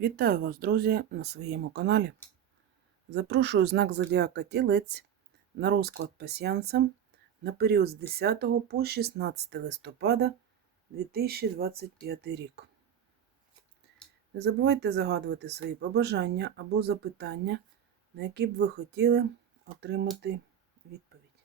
Вітаю вас, друзі, на своєму каналі. Запрошую знак Зодіака Тілець на розклад пасіянцям на період з 10 по 16 листопада 2025 рік. Не забувайте загадувати свої побажання або запитання, на які б ви хотіли отримати відповідь.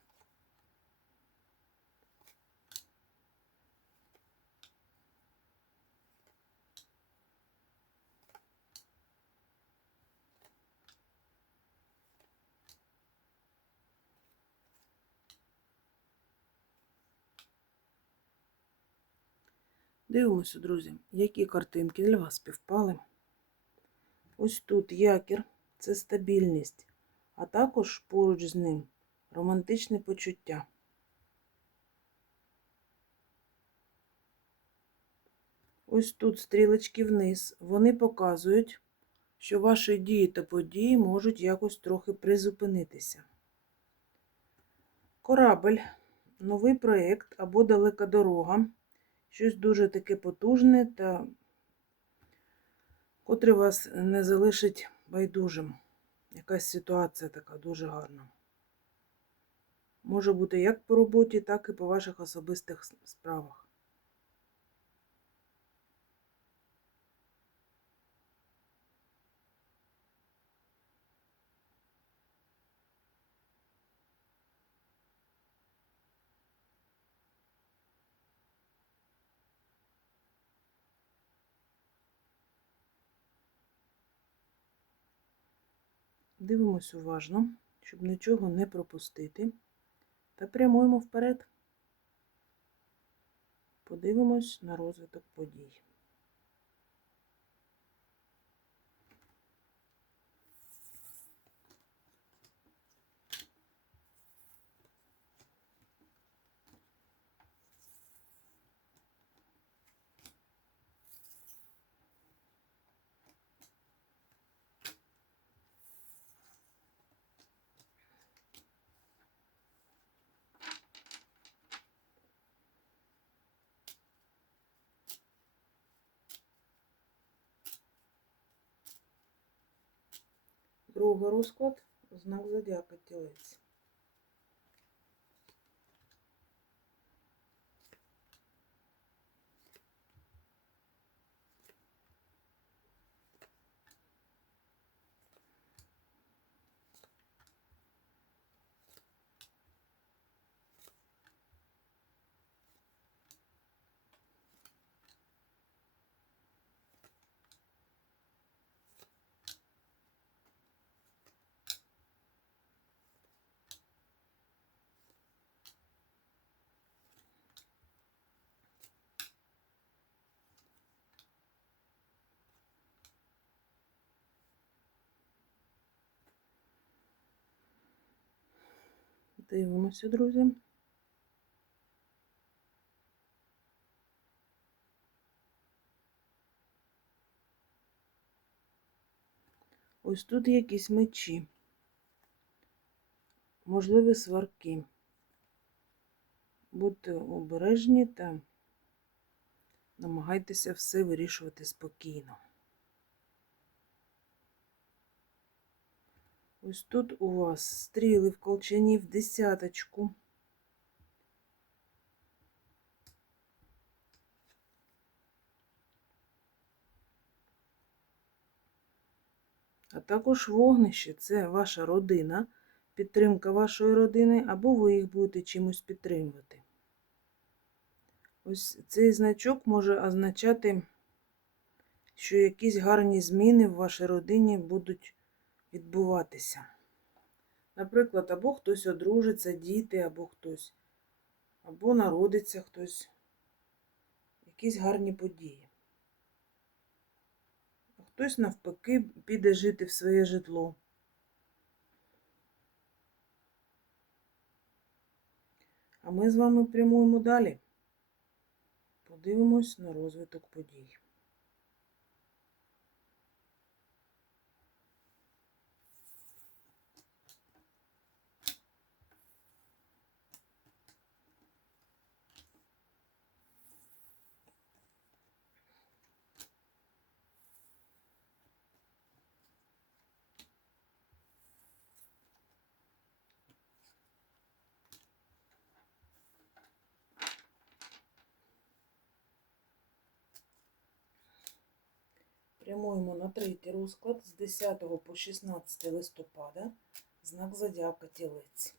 Дивимося, друзі, які картинки для вас співпали. Ось тут якір це стабільність, а також поруч з ним романтичне почуття. Ось тут стрілочки вниз. Вони показують, що ваші дії та події можуть якось трохи призупинитися. Корабель, новий проєкт або далека дорога щось дуже таке потужне та котре вас не залишить байдужим. Якась ситуація така дуже гарна. Може бути як по роботі, так і по ваших особистих справах. Дивимось уважно, щоб нічого не пропустити. Та прямуємо вперед. Подивимось на розвиток подій. Другий розклад знак зодіака тілець. Дивимося, друзі. Ось тут якісь мечі, можливі сварки. Будьте обережні та намагайтеся все вирішувати спокійно. Ось тут у вас стріли в колчані в десяточку. А також вогнище це ваша родина, підтримка вашої родини, або ви їх будете чимось підтримувати. Ось цей значок може означати, що якісь гарні зміни в вашій родині будуть відбуватися. Наприклад, або хтось одружиться, діти, або хтось, або народиться хтось, якісь гарні події. Хтось, навпаки, піде жити в своє житло. А ми з вами прямуємо далі. Подивимось на розвиток подій. Прямуємо на третій розклад з 10 по 16 листопада. Знак зодіака Тілець.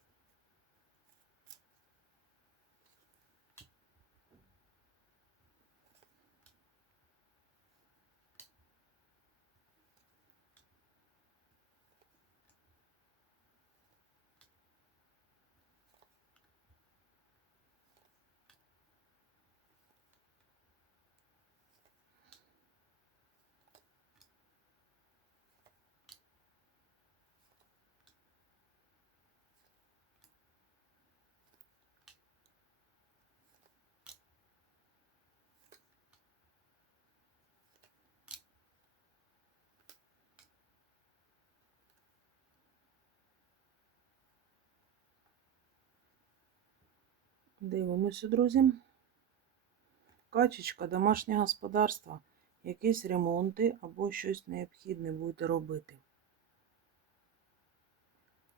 Дивимося, друзі. Качечка, домашнє господарство, якісь ремонти або щось необхідне будете робити.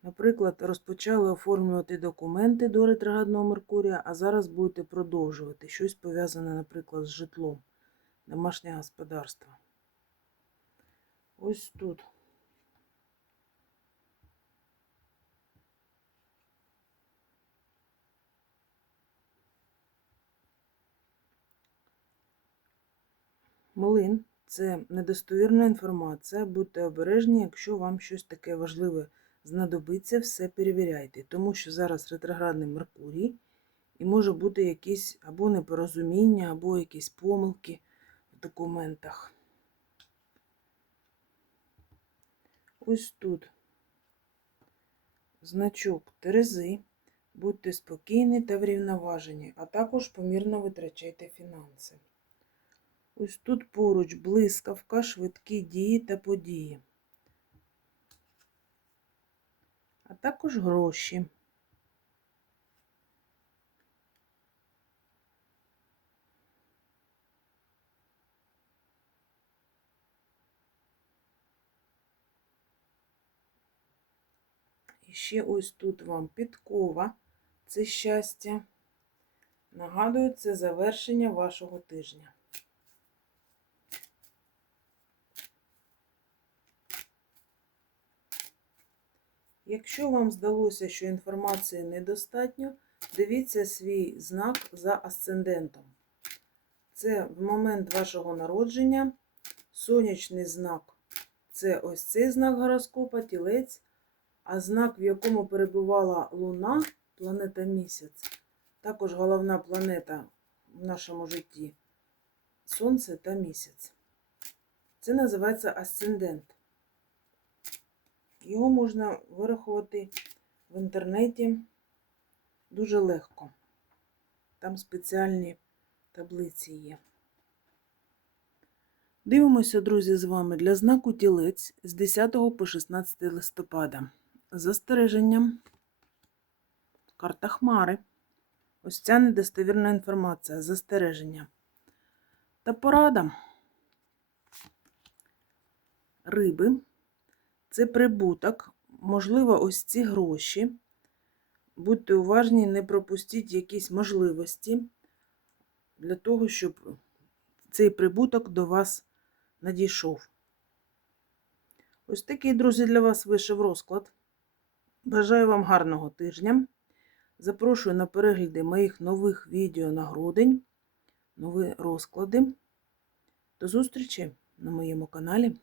Наприклад, розпочали оформлювати документи до ретроградного Меркурія, а зараз будете продовжувати щось пов'язане, наприклад, з житлом, домашнє господарство. Ось тут. Млин це недостовірна інформація. Будьте обережні, якщо вам щось таке важливе знадобиться, все перевіряйте, тому що зараз ретроградний Меркурій і може бути якісь або непорозуміння, або якісь помилки в документах. Ось тут значок Терези. Будьте спокійні та врівноважені, а також помірно витрачайте фінанси. Ось тут поруч блискавка, швидкі дії та події. А також гроші. І ще ось тут вам підкова, це щастя. Нагадую, це завершення вашого тижня. Якщо вам здалося, що інформації недостатньо, дивіться свій знак за асцендентом. Це в момент вашого народження сонячний знак це ось цей знак гороскопа, тілець, а знак, в якому перебувала Луна, планета місяць, також головна планета в нашому житті Сонце та місяць. Це називається асцендент. Його можна вирахувати в інтернеті дуже легко. Там спеціальні таблиці є. Дивимося, друзі, з вами для знаку тілець з 10 по 16 листопада. Застереженням. Карта Хмари. Ось ця недостовірна інформація. Застереження. Та порада. Риби. Це прибуток, можливо, ось ці гроші. Будьте уважні, не пропустіть якісь можливості для того, щоб цей прибуток до вас надійшов. Ось такий, друзі, для вас вийшов розклад. Бажаю вам гарного тижня. Запрошую на перегляди моїх нових відео на грудень, нові розклади. До зустрічі на моєму каналі.